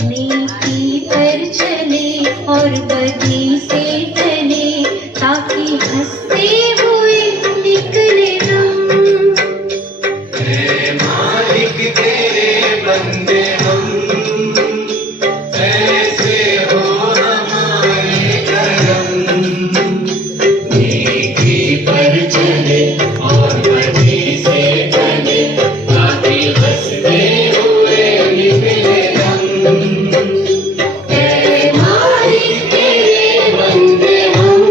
नेकी पर चले और बदी से टले, ताकि हंसते हुए निकले दम। हे मालिक तेरे बंदे हम, ऐसे हो हमारे करम। नेकी पर चले और बदी से टले, ताकि हंसते हुए निकले दम। हे मालिक तेरे बंदे हम।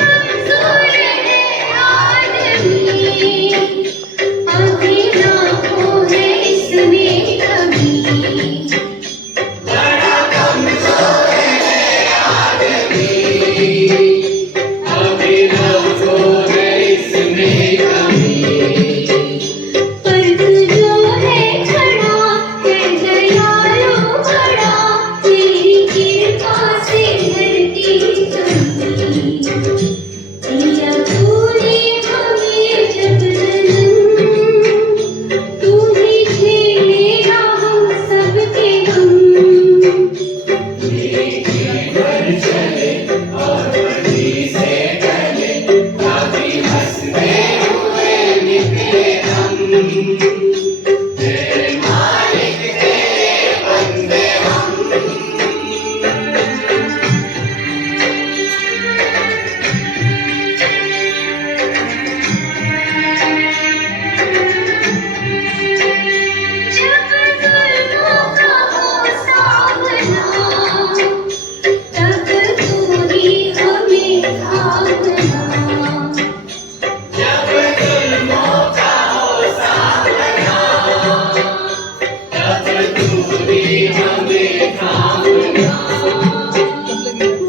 मंजूर है आदमी, अभी ना हो है इसमें कमी। बड़ा कमजोर है आदमी, अभी हमको है इसमें कमी। पर तू जो है खड़ा है दयालु बड़ा, तेरी कृपा से धरती चमकी। दिया तूने हमें जब जन्म, तू ही झेलेगा हम सबके गम। नेकी पर चले और बदी से टले, ताकि हंसते हुए निकले दम। हे मालिक तेरे बंदे हम। जब जुल्मों का हो सामना, तब तू ही हमें थामना। जब जुल्मों का हो सामना, तब तू ही हमें थामना।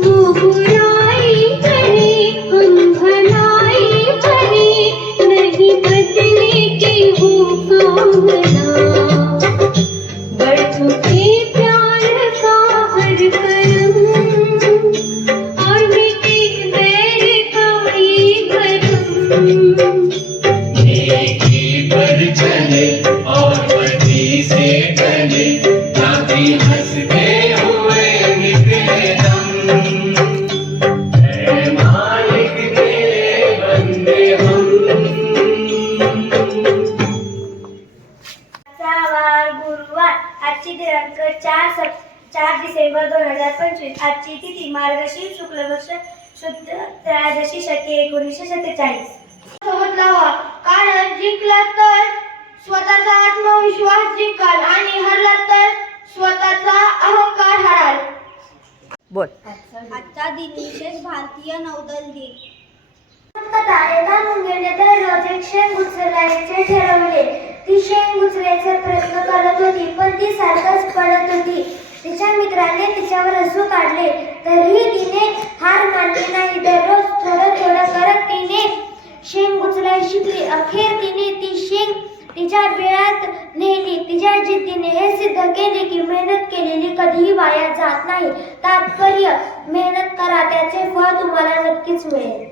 वो बुराई करे हम भलाई करे, नहीं बदले के हो कामना। बढ़ चुके प्यार का हर करम, और मिटे बैर का ये भरम। नेकी पर चले और बदी से टले, ताकि हंसते हुए निकले दम। हे मालिक तेरे बंदे हम। वार गुरुवार. आजची दिनांक 4 डिसेंबर 2025. आजची तिथी मार्गशीर्ष शुक्ल पक्ष शुद्ध त्रयोदशी शके 1947. सोबत लावा. कारण जिंकला तर स्वतःचा आत्मविश्वास जिंकाल आणि हरला तर स्वतःचा अहंकार हराल. बोल. आजचा दिन विशेष भारतीय नौदल दिन. एका मुंगेने दररोज एक शेंग उचलायचे ठरवले. ती शेंग उचलायचा प्रयत्न करत होती, पण ती सारखंच पडत होती. तिच्या मित्राने तिच्यावर हसू काढले, तरीही तिने हार मानली नाही. दररोज थोडं थोडं करत तिने शेंग उचलायला शिकली. अखेर तिने ती शेंग तिच्या बिळात नेली. तिच्या जिद्दीने हे सिद्ध केले की मेहनत केलेली कधीही वाया जात नाही. तात्पर्य, मेहनत करा, त्याचे फळ तुम्हाला नक्कीच मिळेल.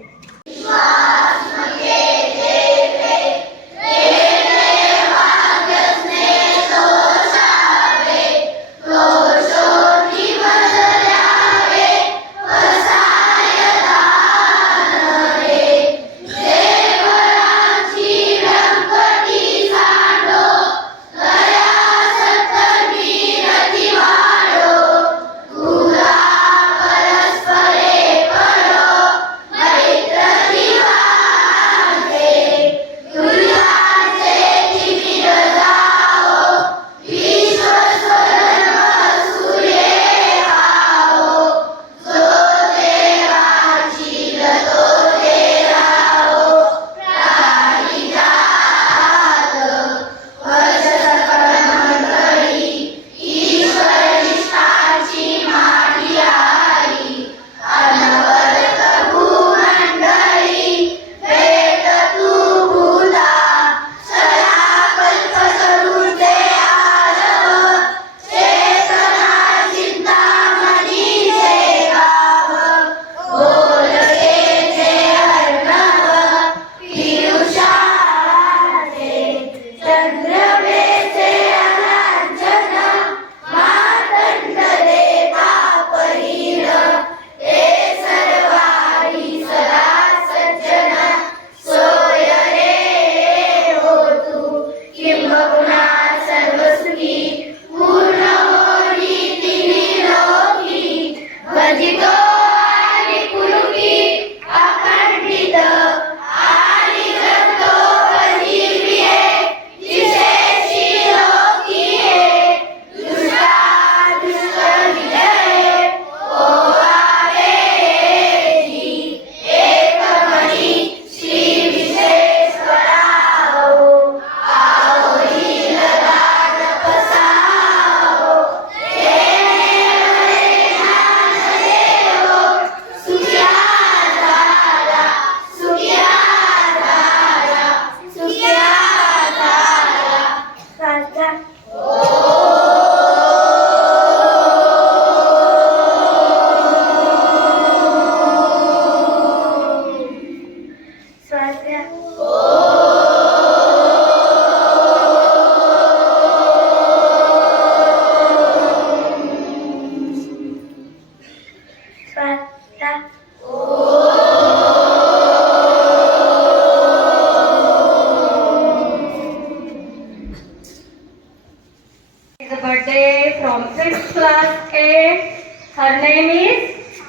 from 6th class A. Her name is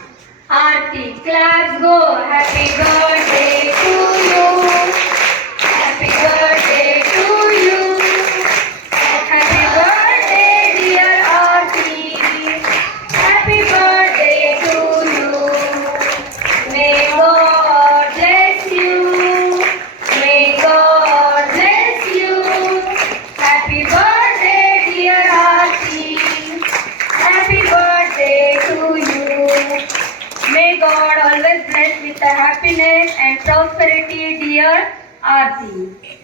Aarti. Claps go. Happy birthday to you. Happy birthday to you. Happy birthday dear Aarti. Happy birthday to you. May God bless you. May God bless you. Happy birthday dear Aarti. Happy birthday to you. May God always bless with the happiness and prosperity, dear Aarti.